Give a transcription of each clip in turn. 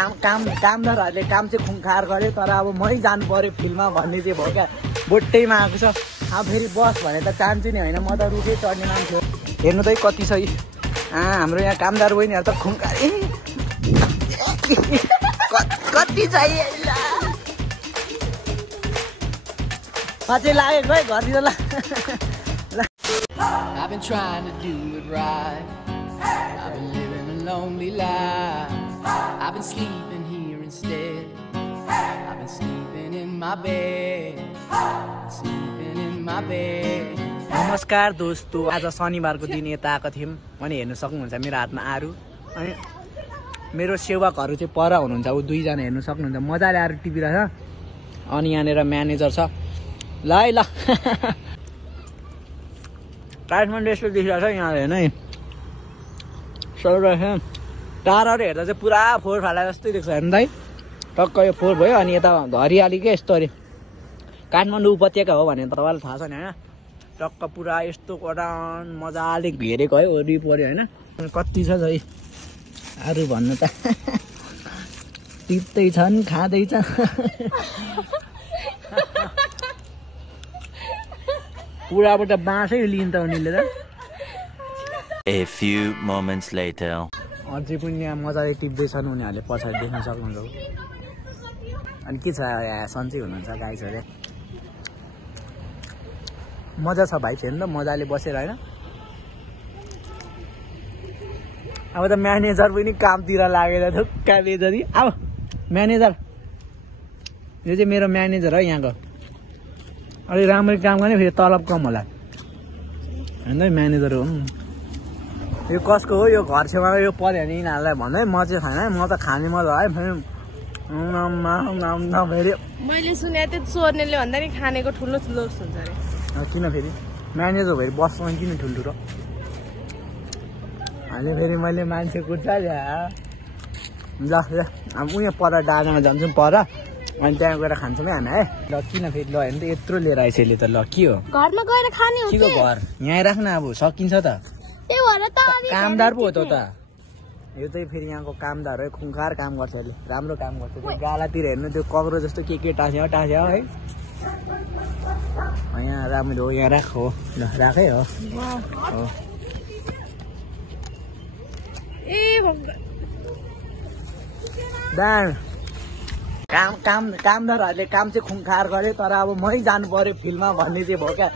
कामदारहरूले काम चाहिँ खुङखार गरे तर अब मै जानु पर्यो फिल्डमा भन्ने चाहिँ भयो क्या बोट्टैमा आएको छ। अब फेरि बस भने त चाहन्छु नि होइन, म त रुखै चढ्ने मान्छे हो। हेर्नु त कति छ हाम्रो यहाँ कामदार बहिनीहरू त खुङखार कति चाहियो अझै लागेको है घरतिर ल। I've been trying to do it right. I've been living a lonely life. I've been sleeping here instead. I've been sleeping in my bed. Sleeping in my bed. नमस्कार दोस्तों, आज शनिबारको दिन यता आएको थियौँ। अनि हेर्न सक्नुहुन्छ मेरो हातमा आरू अनि मेरो सेवकहरू चाहिँ पर हुनुहुन्छ, ऊ दुईजना हेर्नु सक्नुहुन्छ मजाले आएर टिपिरहेछ। अनि यहाँनिर म्यानेजर छ ल है ल काठमाडौँ यस्तो देखिरहेको छ यहाँ हेर्नु है सबै टाढाबाट हेर्दा चाहिँ पुरा फोहोर फाला जस्तै देख्छ हेर्नु है। टक्क यो फोहोर भयो अनि यता हरियाली क्या यस्तो अरे काठमाडौँ उपत्यका हो भने तपाईँलाई थाहा छ नि होइन। टक्क पुरा यस्तो कडान मजाले घेरेको है वरिपरि होइन। कति छ है अरू भन्नु त टिप्दैछन् खाँदैछ पुराबाट बाँसै लिन्छ उनीहरूले त। A few moments later. अझै पनि यहाँ मजाले टिप्दैछन् उनीहरूले, पछाडि देख्न सक्नुहुन्छ। अनि के छ यहाँ सन्चै हुनुहुन्छ गाइजहरूले, मजा छ भाइ फेरि त मजाले बसेर होइन। अब त म्यानेजर पनि कामतिर लागेर धुक्का बेजरी। अब म्यानेजर यो चाहिँ मेरो म्यानेजर है यहाँको, अलिक राम्ररी काम गर्ने फेरि तलब कम होला होइन। म्यानेजर हो यो कसको हो, यो घर छेउमा यो पऱ्यो भने यिनीहरूलाई भन्दै म चाहिँ खाना म त खाने मजा है फेरि फेरि मैले सुने त्यो चोर्नेले भन्दा नि खानेको ठुलो ठुलो हुन्छ अरे। किन फेरि म्यानेजर फेरि बस्छ किन ठुल्ठुलो अनि फेरि मैले मान्छे कुद्छ ल्या ल अब उयो पर डाँडामा जान्छौँ पर अनि त्यहाँ गएर खान्छौँ है हामी है ल। किन फेरि ल हेर्नु त यत्रो लिएर आइस यसले त ल के हो घरमा गएर खाने हो के को घर यहीँ राख्न अब सकिन्छ त कामदार पो हो त। यो चाहिँ फेरि यहाँको कामदार हो, खुङखार काम गर्छ यसले, राम्रो काम गर्छ। त्यो गालातिर हेर्नु त्यो कक्रो जस्तो के टास्यो है यहाँ राम्रो हो। यहाँ राख हो ल राखै हो कामदारहरूले काम चाहिँ खुङखार गरे तर अब मै जानु पर्यो फिल्डमा भन्ने चाहिँ भयो क्या।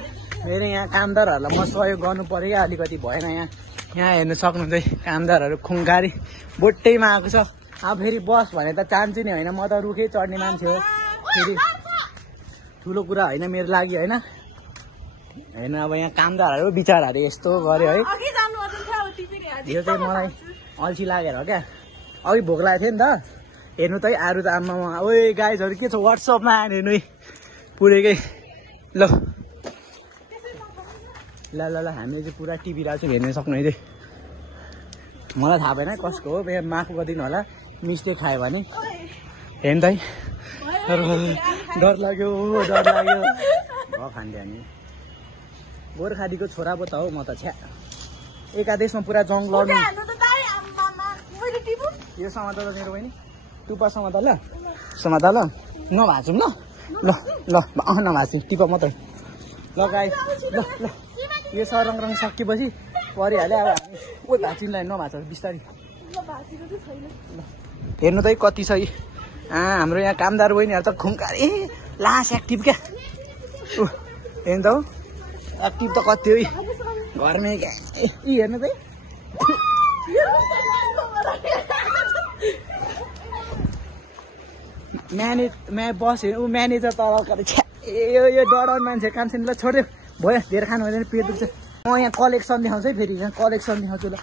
मेरो यहाँ कामदारहरूलाई म सहयोग गर्नु पर्यो क्या, अलिकति भएन। यहाँ हेर्नु सक्नुहुन्छ कामदारहरू खुङखारी बोट्टैमा आएको छ। अब फेरि बस भने त चाहन्छु नि होइन, म त रुखै चढ्ने मान्छे हो। फेरि ठुलो कुरा होइन मेरो लागि होइन। होइन अब यहाँ कामदारहरू बिचराहरू यस्तो गऱ्यो है। यो चाहिँ मलाई अल्छी लागेर हो क्या, अघि भोक लागेको थियो नि त। हेर्नु त है आरू त आमामा ओए गाइजहरू के छ वाट्सएपमा आएर हेर्नु है पुरैकै ल ल ल ल हामीले चाहिँ पुरा टिभी राख्छौँ हेर्न सक्नु है। मलाई थाहा भएन कसको हो, माफ गरिदिनु होला मिस्टेक खायो भने। हेर्नु त है डर लाग्यो भयो खान्थ्यो हामी। गोर्खालीको छोरा पो त हो म त छ्या। एकादेशमा पुरा जङ लड्नु। यो समात त मेरो बहिनी टुप्पा समात ल समात ल नभाँचौँ ल ल ल नभाँचौँ टिप्पा मात्रै ल गाई ल ल। यो सरङ रङ सकेपछि परिहाल्यो अब हामी ओ भाँचिनलाई नभाँच बिस्तारै। हेर्नु त कति छ हाम्रो यहाँ कामदार बहिनीहरू त खुङखार लास एक्टिभ क्या। हेर्नु त एक्टिभ त कति हो घरमै क्या। हेर्नु त बस ऊ म्यानेजर तल यो डराउने मान्छे काम छैन ल छोड्यो भयो धेरै खानु हुँदैन पेट दुख्छ। म यहाँ कलेक्सन देखाउँछु है फेरि यहाँ कलेक्सन देखाउँछु ल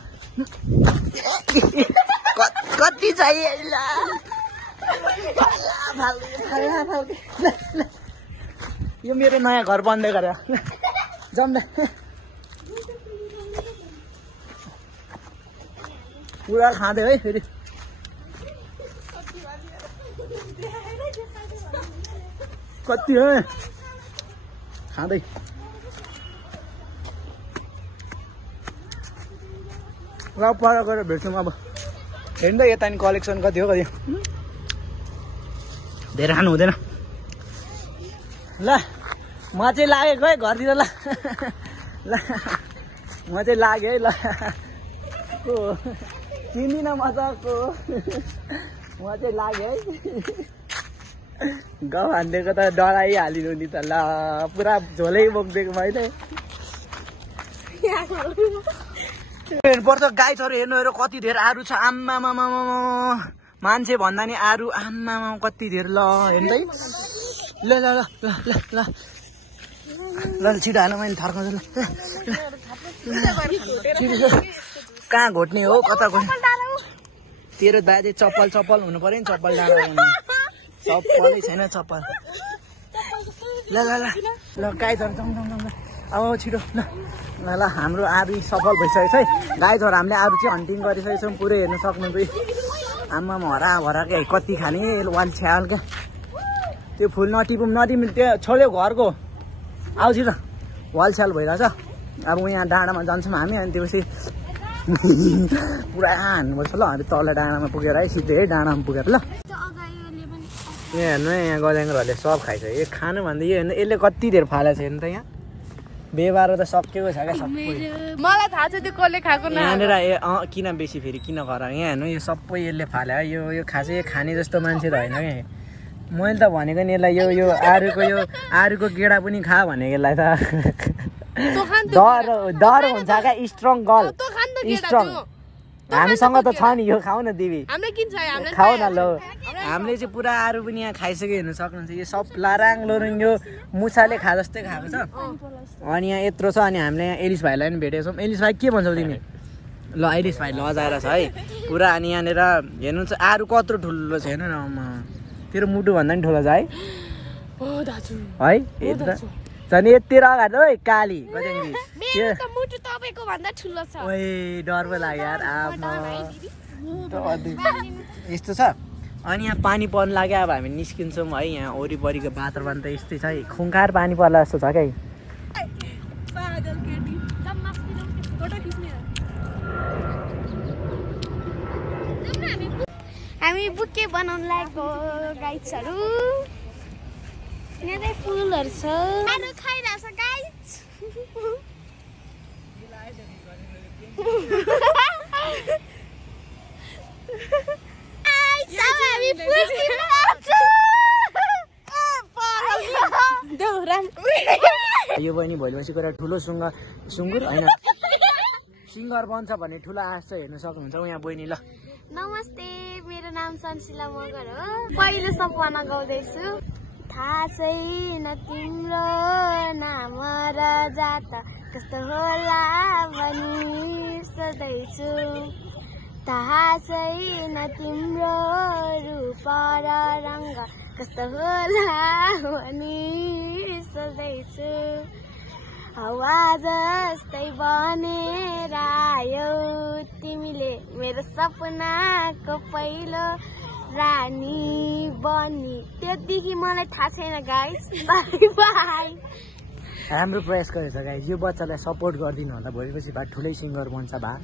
कति चाहियो ल यो मेरो नयाँ घर बन्दै गरेर जम्दा पुरा खाँदै है फेरि कति हो खाँदै ल पर गएर भेट्छौँ अब। हेर्नु त यता नि कलेक्सन कति हो कति धेरै खानु हुँदैन ल म चाहिँ लागेको है घरतिर ल ल म चाहिँ लागेँ है ल चिन्दिन मजाको म चाहिँ लागेँ है गाउँ हानिदिएको त डराइहालिनु नि त ल पुरा झोलै बोकिदिएको मैले हेर्नुपर्छ गाईहरू हेर्नु हेर कति धेरै आरू छ आम्मामा मान्छे भन्दा नि आरू आम्मामा कति धेरै ल हेर्नु है ल ल ल ल ल ल छिटो हाल मैले थर्काउँछु ल कहाँ घोट्ने हो कता घोट्ने तेरो दाजु चप्पल हुनु पर्यो नि चप्पल डाँडा चप्पलै छैन चप्पल ल ल ल ल गाईहरू जाउँ अब छिटो ल ल ल हाम्रो आरू सफल भइसकेको छ है गाईहरू हामीले आरू चाहिँ हन्टिङ गरिसकेको छौँ पुरै हेर्न सक्नुहुन्छ आमामा हरा भरा क्या कति खाने वाल छ्याल क्या त्यो फुल नटिपौँ त्यो छोड्यो घरको आऊ छिटो वाल छ्याल भइरहेछ अब यहाँ डाँडामा जान्छौँ हामी अनि त्यसपछि पुरा हान्नुपर्छ ल हामी तल डाँडामा पुगेर है सिधै है डाँडामा पुगेर ल यहाँ हेर्नु यहाँ गजाङहरूले सब खाइसक्यो यो खानु भन्दा यो हेर्नु यसले कति धेरै फालेको छ हेर्नु त यहाँ बेबार त सकिएको छ क्या सबै मलाई थाहा छ त्यो कसले खाएको न यहाँनिर किन बेसी फेरि किन गर यहाँ हेर्नु यो सबै यसले फाल्यो है यो खासै खाने जस्तो मान्छे त होइन क्या मैले त भनेको नि यसलाई यो आरुको गेडा पनि खा भनेको यसलाई त डर हुन्छ क्या स्ट्रङ गर्ल स्ट्रङ हामीसँग त छ नि यो खाऊ न दिदी खाऊ न लो हामीले चाहिँ पुरा आरू पनि यहाँ खाइसक्यो हेर्नु सक्नुहुन्छ यो सब लाराङ लोरुङ यो मुसाले खा जस्तै खाएको छ अनि यहाँ यत्रो छ अनि हामीले यहाँ एलिस भाइलाई पनि भेटेको छौँ एलिस भाइ के भन्छौ तिमी ल एलिस भाइ लजाएर छ है पुरा अनि यहाँनिर हेर्नुहुन्छ आरू कत्रो ठुलो छ हेर्नु न तेरो मुटुभन्दा पनि ठुलो छ है है झन् यतिखेर अगाडि है काली ओए डर पो लाग्यो यार यस्तो छ अनि यहाँ पानी पर्नु लाग्यो अब हामी निस्किन्छौँ है यहाँ वरिपरिको वातावरण त यस्तै छ है खुङ्खार पानी पर्ला जस्तो छ क्या हामी बुके बनाउनु लागेको गाइड्सहरू यहाँ फुलहरू छ आलु खाइरहेछ गाइड्स यो बहिनी भोलि पछि गएर ठुलो सुँगुर होइन सिङ्गर बन्छ भन्ने ठुलो आश चाहिँ हेर्न सक्नुहुन्छ यहाँ बहिनी ल नमस्ते मेरो नाम सन्सिला मगर हो पहिलो सपना गाउँदैछु थाहा छैन तिम्रो नाम र जात कस्तो होला भनी सोध्दैछु थाहा छैन तिम्रो रूप र रङ्ग कस्तो होला भनी सोध्दैछु हावा जस्तै बनेर आयो तिमीले मेरो सपनाको पहिलो रानी बनी त्यतिकै मलाई थाहा छैन गाइस बाई बाई राम्रो प्रयास गरेछ गाइस यो बच्चालाई सपोर्ट गरिदिनु होला भोलिपछि भए ठुलै सिङ्गर बन्छ भए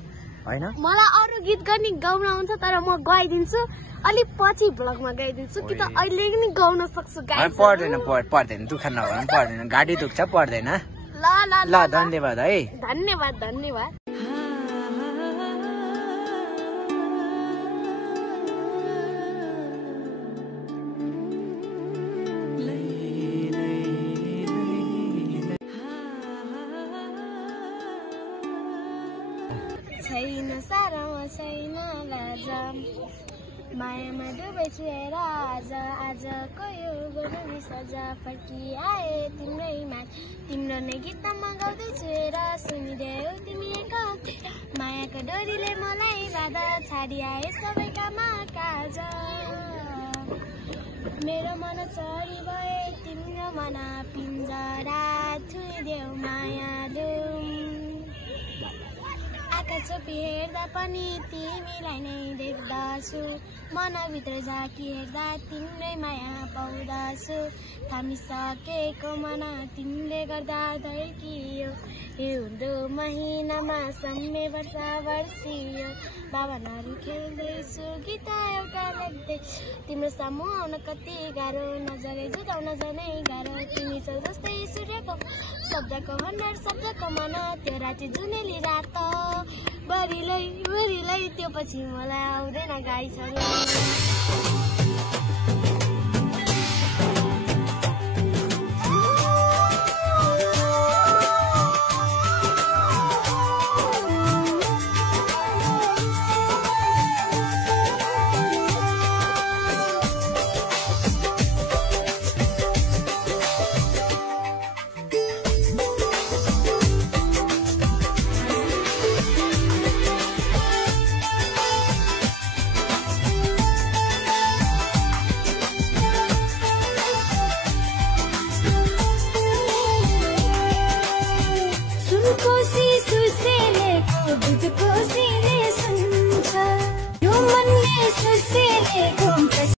होइन मलाई अरू गीत पनि गाउन आउँछ तर म गाइदिन्छु अलिक पछि भ्लगमा गाइदिन्छु कि त अहिले पनि गाउन सक्छु गाइस पर्दैन दुःख नगर्नु पर्दैन गाडी दुख्छ पर्दैन ल धन्यवाद है धन्यवाद छैन सारामा छैन लाजा मायामा डुबै छु हेर आजको यो गोरुनी सजा फर्किआए तिम्रै मान तिम्रो नै गीतमा गाउँदैछु हेर सुनिदेऊ तिमी एक मायाको डोरीले मलाई राधा छाडी आए सबैका काज मेरो मन चरी भए तिम्रो मन पिन्जरा छुइदेऊ माया आँखा छोपी हेर्दा पनि तिमीलाई नै देख्दछु मनभित्र झाँकी हेर्दा तिम्रै माया पाउँदछु थामिसकेको मन तिमीले गर्दा धर्कियो हिउँदो महिनामा सम्मे वर्षा वर्षियो भावनाहरू खेल्दैछु गीत एउटा लेख्दै तिम्रो सामु आउन कति गाह्रो नजरे जुदाउन झनै गाह्रो तिमी छौ जस्तै सूर्यको शब्दको भण्डार शब्दको मन त्यो राति जुनेली रात बरिलै त्यो पछि मलाई आउँदैन गाई छ